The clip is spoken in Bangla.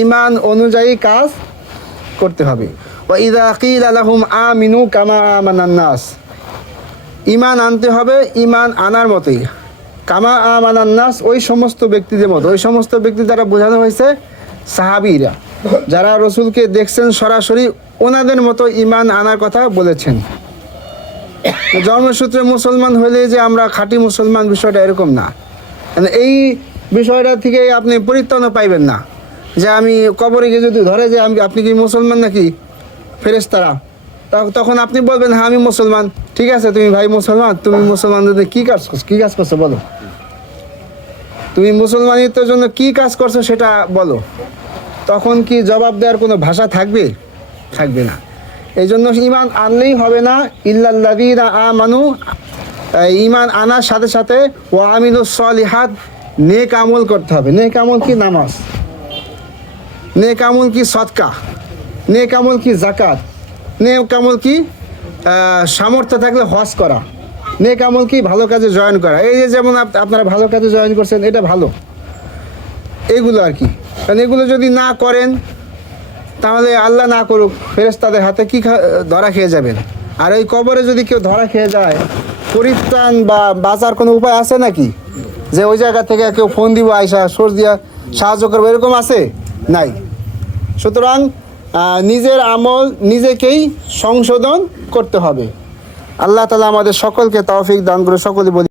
ঈমান অনুযায়ী কাজ করতে হবে। ওয়া ইযা কিলা লাহুম আমিনু কামা আমানান নাস, ঈমান আনতে হবে ঈমান আনার মতোই, কামা আমানান নাস, ওই সমস্ত ব্যক্তিদের মতো। ওই সমস্ত ব্যক্তি দ্বারা বোঝানো হয়েছে সাহাবীরা, যারা রসুলকে দেখছেন সরাসরি, ওনাদের মতো ঈমান আনার কথা বলেছেন। জন্মসূত্রে মুসলমান হলে যে আমরা খাঁটি মুসলমান, বিষয়টা এরকম না। এই বিষয়টা থেকে আপনি পরিত্রাণ পাইবেন না যে আমি কবরে গিয়ে যদি ধরে যে আপনি কি মুসলমান নাকি ফেরেশতারা, তখন আপনি বলবেন হ্যাঁ আমি মুসলমান। ঠিক আছে, তুমি ভাই মুসলমান, তুমি মুসলমানদের কী কাজ করছো বলো, তুমি মুসলমানিত্বের জন্য কী কাজ করছো সেটা বলো। তখন কি জবাব দেওয়ার কোনো ভাষা থাকবে? থাকবে না। এই জন্য ঈমান আনলেই হবে না, ইল্লাল্লাযীনা আমানু, ঈমান আনার সাথে সাথে ওয়া আমিলুস সলিহাত, নেক আমল করতে হবে। নেক আমল কি? নামাজ। নেক আমল কি? সদকা। নেক আমল কি? যাকাত। নেক আমল কি? সামর্থ্য থাকলে হজ করা। নেক আমল কি? ভালো কাজে জয়েন করা। এই যে যেমন আপনারা ভালো কাজে জয়েন করছেন, এটা ভালো, এগুলো আর কি। কারণ এগুলো যদি না করেন তাহলে আল্লাহ না করুক ফেরেশতাদের হাতে কি ধরা খেয়ে যাবেন। আর ওই কবরে যদি কেউ ধরা খেয়ে যায়, পরিত্রাণ বা বাঁচার কোনো উপায় আছে নাকি? যে ওই জায়গা থেকে কেউ ফোন দিব আইসা সোর্স দিয়া সাহায্য করবে, এরকম আছে? নাই। সুতরাং নিজের আমল নিজেকেই সংশোধন করতে হবে। আল্লাহ তাআলা আমাদের সকলকে তৌফিক দান করে। সকলে বলি